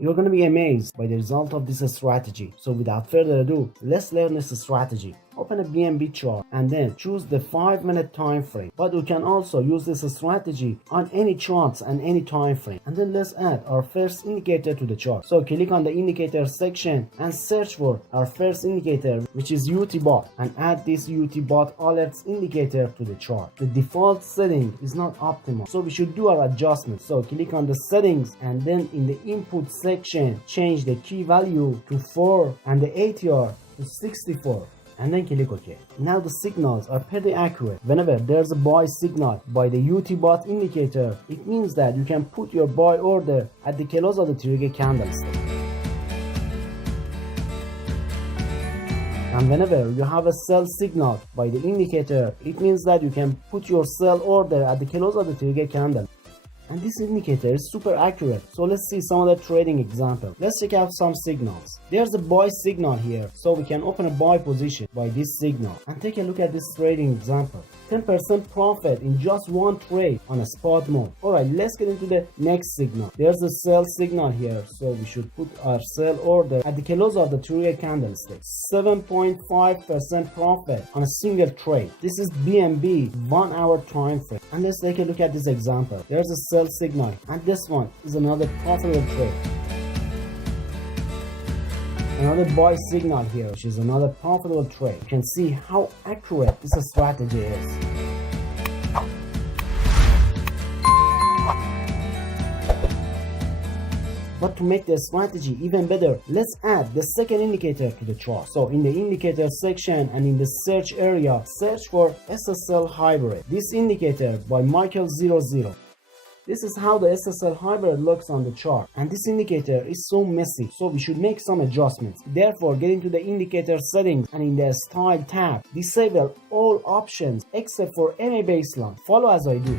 You're going to be amazed by the result of this strategy. So without further ado, let's learn this strategy. Open a BNB chart and then choose the 5-minute time frame. But you can also use this strategy on any charts and any time frame. And then let's add our first indicator to the chart. So click on the indicator section and search for our first indicator, which is UTBOT, and add this UTBOT alerts indicator to the chart. The default setting is not optimal, so we should do our adjustments. So click on the settings and then in the input section change the key value to 4 and the ATR to 64. And then click OK. Now the signals are pretty accurate. Whenever there's a buy signal by the UTBOT indicator, it means that you can put your buy order at the close of the trigger candlestick. And whenever you have a sell signal by the indicator, it means that you can put your sell order at the close of the trigger candle. And this indicator is super accurate. So let's see some other trading example. Let's check out some signals. There's a buy signal here, so we can open a buy position by this signal. And take a look at this trading example. 10% profit in just one trade on a spot mode. Alright, let's get into the next signal. There's a sell signal here, so we should put our sell order at the close of the trigger candlestick. 7.5% profit on a single trade. This is BNB 1 hour time frame. And let's take a look at this example. There's a sell signal, and this one is another profitable trade. Another buy signal here, which is another profitable trade. You can see how accurate this strategy is. But to make the strategy even better, let's add the second indicator to the chart. So in the indicator section and in the search area, search for SSL Hybrid. This indicator by Michael00. This is how the SSL Hybrid looks on the chart, and this indicator is so messy, so we should make some adjustments. Therefore, get into the indicator settings and in the style tab, disable all options except for MA baseline. Follow as I do.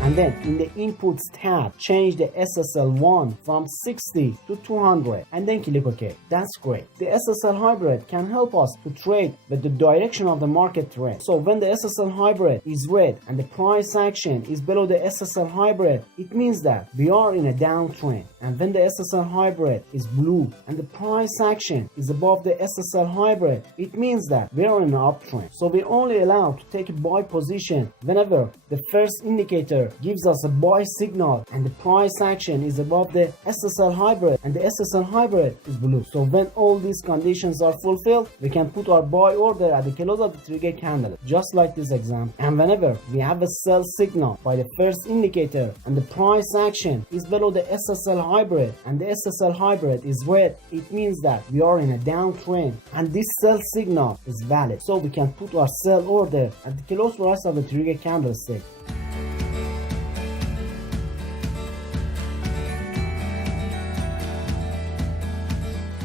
And then in the inputs tab, change the SSL1 from 60 to 200 and then click OK. That's great. The SSL Hybrid can help us to trade with the direction of the market trend. So when the SSL Hybrid is red and the price action is below the SSL Hybrid, it means that we are in a downtrend. And when the SSL Hybrid is blue and the price action is above the SSL Hybrid, it means that we are in an uptrend. So we're only allowed to take a buy position whenever the first indicator gives us a buy signal and the price action is above the SSL Hybrid and the SSL Hybrid is blue. So when all these conditions are fulfilled, we can put our buy order at the close of the trigger candle, just like this example. And whenever we have a sell signal by the first indicator and the price action is below the SSL Hybrid and the SSL Hybrid is red, it means that we are in a downtrend and this sell signal is valid. So we can put our sell order at the close price of the trigger candlestick.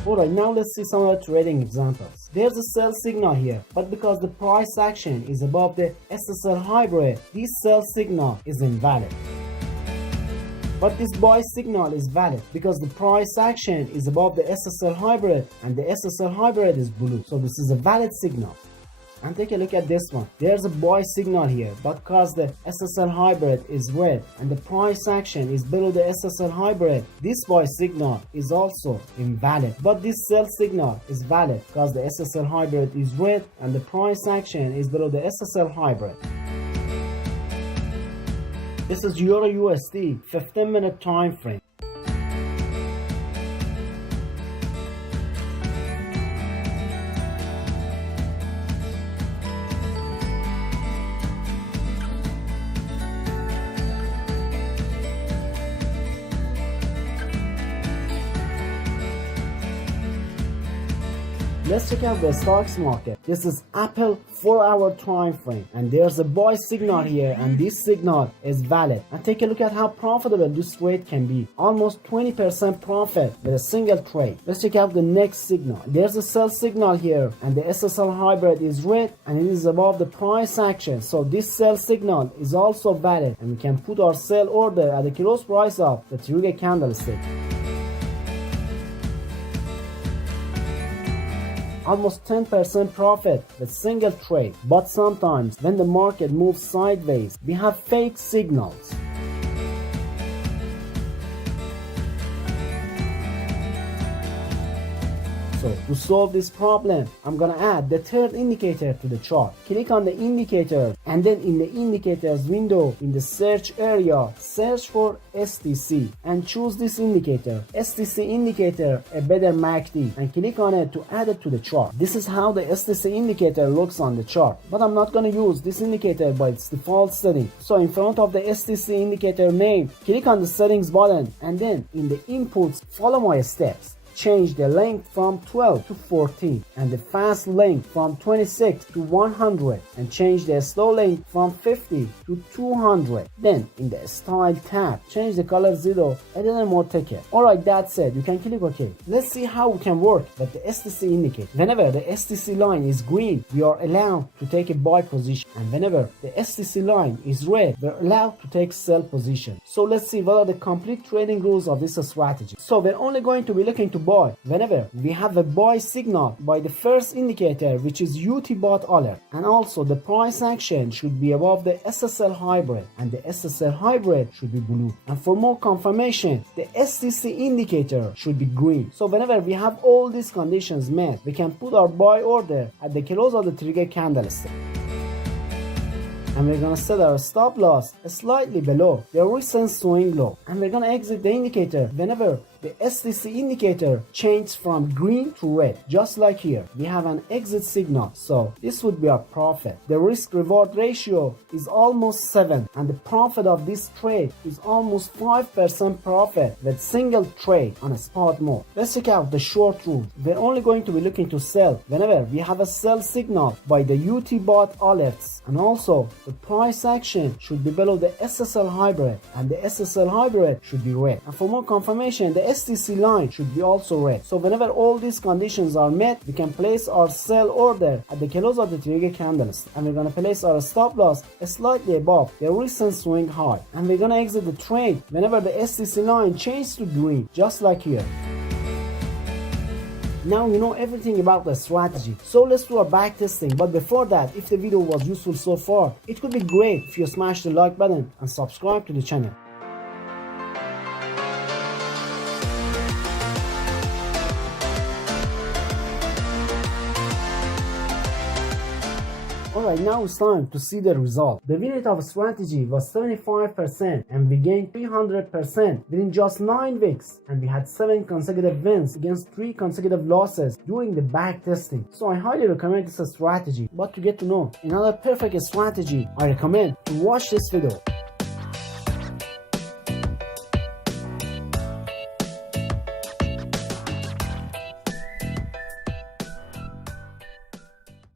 Alright, now let's see some other trading examples. There's a sell signal here, but because the price action is above the SSL Hybrid, this sell signal is invalid. But this buy signal is valid because the price action is above the SSL Hybrid and the SSL Hybrid is blue. So this is a valid signal. And take a look at this one. There's a buy signal here, but because the SSL Hybrid is red and the price action is below the SSL Hybrid, this buy signal is also invalid. But this sell signal is valid because the SSL Hybrid is red and the price action is below the SSL Hybrid. This is Euro USD 15-minute time frame. Let's check out the stocks market. This is Apple 4-hour time frame, and there's a buy signal here, and this signal is valid. And take a look at how profitable this trade can be. Almost 20% profit with a single trade. Let's check out the next signal. There's a sell signal here, and the SSL Hybrid is red, and it is above the price action. So this sell signal is also valid, and we can put our sell order at the close price of the trigger candlestick. Almost 10% profit with single trade. But sometimes when the market moves sideways, we have fake signals. So to solve this problem, I'm gonna add the third indicator to the chart. Click on the indicator and then in the indicators window in the search area, search for STC and choose this indicator, STC indicator a better MACD, and click on it to add it to the chart. This is how the STC indicator looks on the chart, but I'm not gonna use this indicator by its default setting. So in front of the STC indicator name, click on the settings button and then in the inputs follow my steps. Change the length from 12 to 14 and the fast length from 26 to 100 and change the slow length from 50 to 200. Then in the style tab, change the color 0 and then a more ticket. Alright, that's it. You can click OK. Let's see how we can work with the STC indicator. Whenever the STC line is green, we are allowed to take a buy position, and whenever the STC line is red, we're allowed to take sell position. So let's see what are the complete trading rules of this strategy. So we're only going to be looking to buy whenever we have a buy signal by the first indicator, which is UT bot alert, and also the price action should be above the SSL hybrid and the SSL hybrid should be blue, and for more confirmation the STC indicator should be green. So whenever we have all these conditions met, we can put our buy order at the close of the trigger candlestick. And we're gonna set our stop loss slightly below the recent swing low, and we're gonna exit the indicator whenever the STC indicator changes from green to red, just like here. We have an exit signal, so this would be our profit. The risk reward ratio is almost 7 and the profit of this trade is almost 5% profit with single trade on a spot mode. Let's check out the short rule. We're only going to be looking to sell whenever we have a sell signal by the UT bot alerts, and also the price action should be below the SSL hybrid and the SSL hybrid should be red. And for more confirmation, the STC line should be also red. So whenever all these conditions are met, we can place our sell order at the close of the trigger candlestick, and we're gonna place our stop loss slightly above the recent swing high, and we're gonna exit the trade whenever the STC line changes to green, just like here. Now you know everything about the strategy, so let's do a back testing. But before that, if the video was useful so far, it would be great if you smash the like button and subscribe to the channel. Alright, now it's time to see the result. The win rate of strategy was 75% and we gained 300% within just 9 weeks, and we had 7 consecutive wins against 3 consecutive losses during the back testing. So I highly recommend this strategy, but to get to know another perfect strategy, I recommend to watch this video.